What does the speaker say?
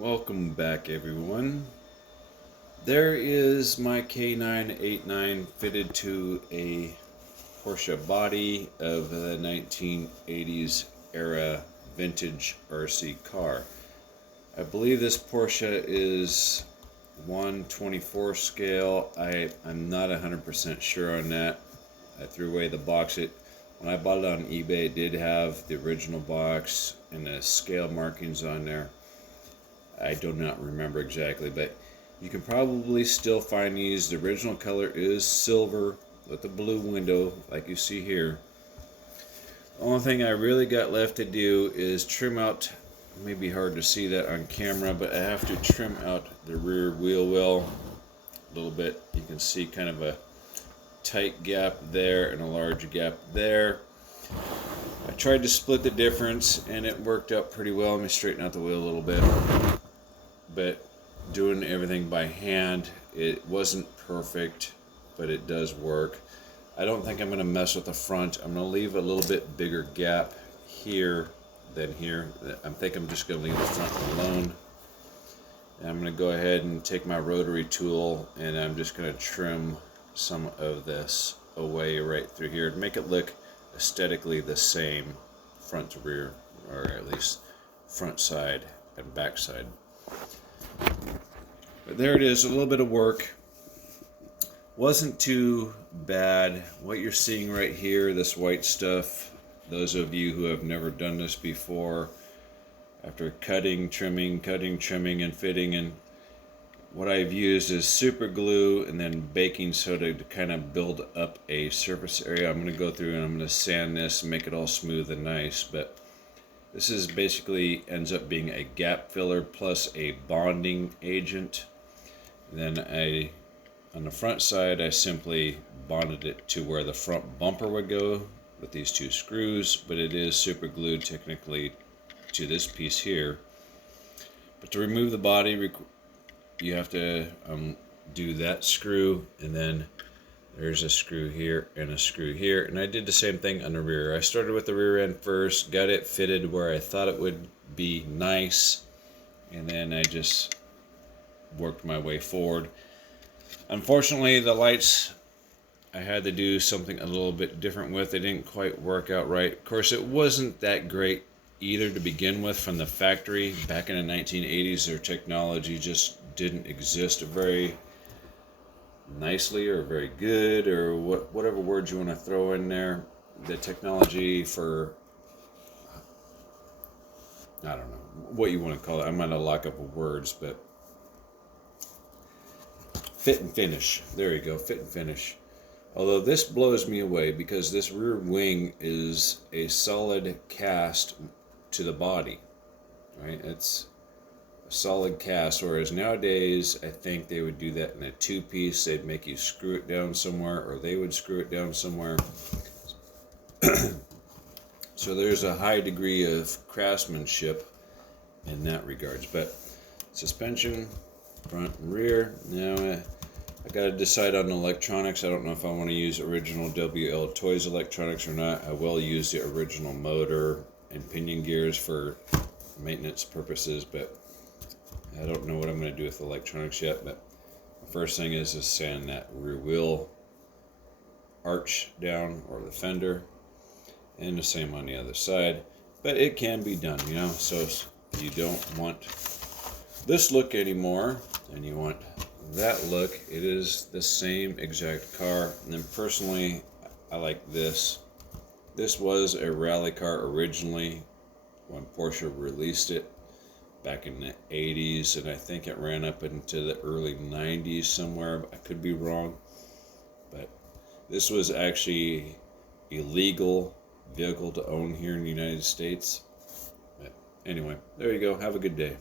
Welcome back, everyone. There is my K989 fitted to a Porsche body of the 1980s era vintage RC car. I believe this Porsche is 1/24 scale. I'm not 100% sure on that. I threw away the box. When I bought it on eBay, it did have the original box and the scale markings on there. I do not remember exactly, but you can probably still find these. The original color is silver with the blue window like you see here. The only thing I really got left to do is trim out, it may be hard to see that on camera, but I have to trim out the rear wheel well a little bit. You can see kind of a tight gap there and a large gap there. I tried to split the difference and it worked out pretty well. Let me straighten out the wheel a little bit. But doing everything by hand, it wasn't perfect, but it does work. I don't think I'm going to mess with the front. I'm going to leave a little bit bigger gap here than here. I think I'm just going to leave the front alone. And I'm going to go ahead and take my rotary tool and I'm just going to trim some of this away right through here to make it look aesthetically the same front to rear, or at least front side and back side. But there it is, a little bit of work. Wasn't too bad. What you're seeing right here, this white stuff, those of you who have never done this before, after cutting, trimming, and fitting, and what I've used is super glue and then baking soda to kind of build up a surface area. I'm going to go through and I'm going to sand this and make it all smooth and nice, but this is basically ends up being a gap filler plus a bonding agent. And then on the front side, I simply bonded it to where the front bumper would go with these two screws, but it is super glued technically to this piece here. But to remove the body, you have to do that screw, and then there's a screw here and a screw here. And I did the same thing on the rear. I started with the rear end first, got it fitted where I thought it would be nice, and then I just worked my way forward. Unfortunately, the lights, I had to do something a little bit different with. They didn't quite work out right. Of course, it wasn't that great either to begin with from the factory. Back in the 1980s, their technology just didn't exist very nicely or very good, or whatever words you want to throw in there. The technology for, I don't know what you want to call it. I'm going to lock up with words, but fit and finish. There you go, fit and finish. Although this blows me away because this rear wing is a solid cast to the body, right? It's a solid cast, whereas nowadays I think they would do that in a two-piece. They'd make you screw it down somewhere, or they would screw it down somewhere. So there's a high degree of craftsmanship in that regards. But suspension, front and rear. Now I got to decide on the electronics. I don't know if I want to use original Wltoys electronics or not. I will use the original motor and pinion gears for maintenance purposes, but I don't know what I'm going to do with the electronics yet. But the first thing is to sand that rear wheel arch down, or the fender, and the same on the other side. But it can be done, you know. So if you don't want this look anymore and you want that look, it is the same exact car. And then personally, I like this. This was a rally car originally when Porsche released it back in the 80s, and I think it ran up into the early 90s somewhere. I could be wrong, but this was actually a legal vehicle to own here in the United States. But anyway, there you go. Have a good day.